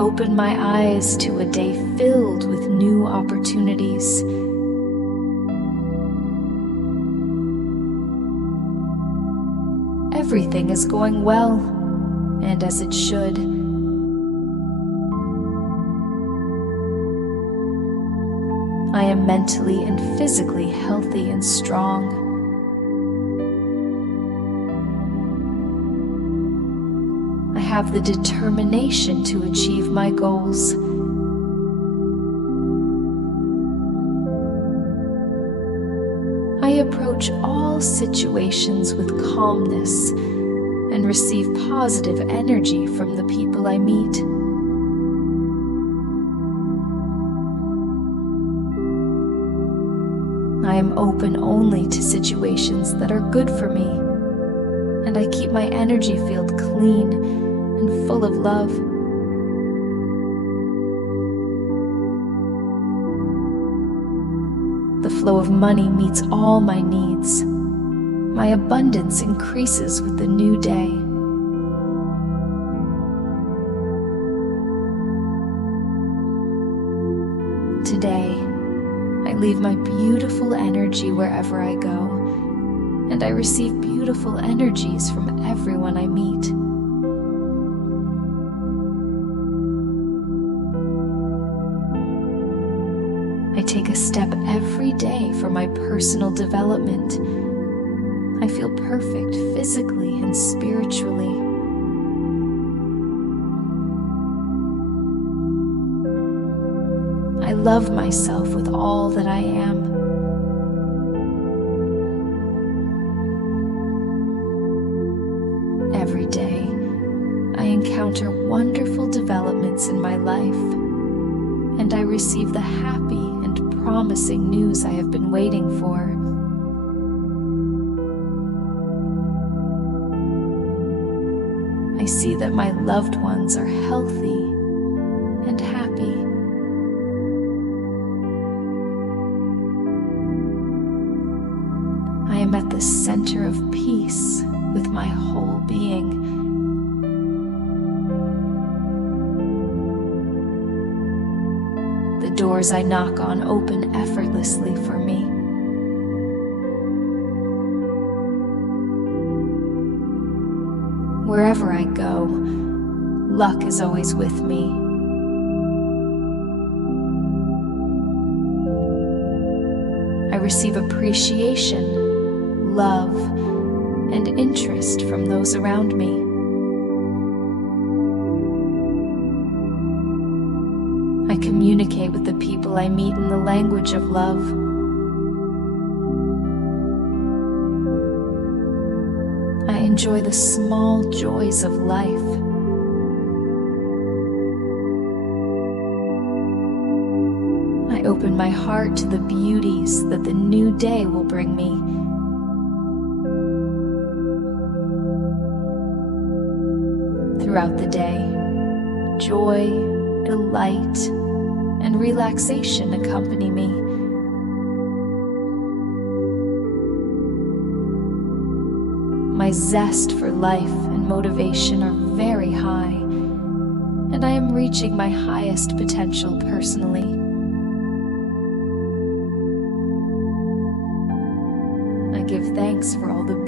open my eyes to a day filled with new opportunities. Everything is going well, and as it should. I am mentally and physically healthy and strong. I have the determination to achieve my goals. I approach all situations with calmness and receive positive energy from the people I meet. I am open only to situations that are good for me, and I keep my energy field clean and full of love. The flow of money meets all my needs. My abundance increases with the new day. Today, I leave my beautiful energy wherever I go, and I receive beautiful energies from everyone I meet. I take a step every day for my personal development. I feel perfect physically and spiritually. I love myself with all that I am. Every day, I encounter wonderful developments in my life, and I receive the happy and promising news I have been waiting for. I see that my loved ones are healthy and happy. I am at the center of peace with my whole being. The doors I knock on open effortlessly for me. Wherever I go, luck is always with me. I receive appreciation, love, and interest from those around me. I communicate with the people I meet in the language of love. I enjoy the small joys of life. I open my heart to the beauties that the new day will bring me. Throughout the day, joy, delight, and relaxation accompany me. My zest for life and motivation are very high, and I am reaching my highest potential personally. I give thanks for all the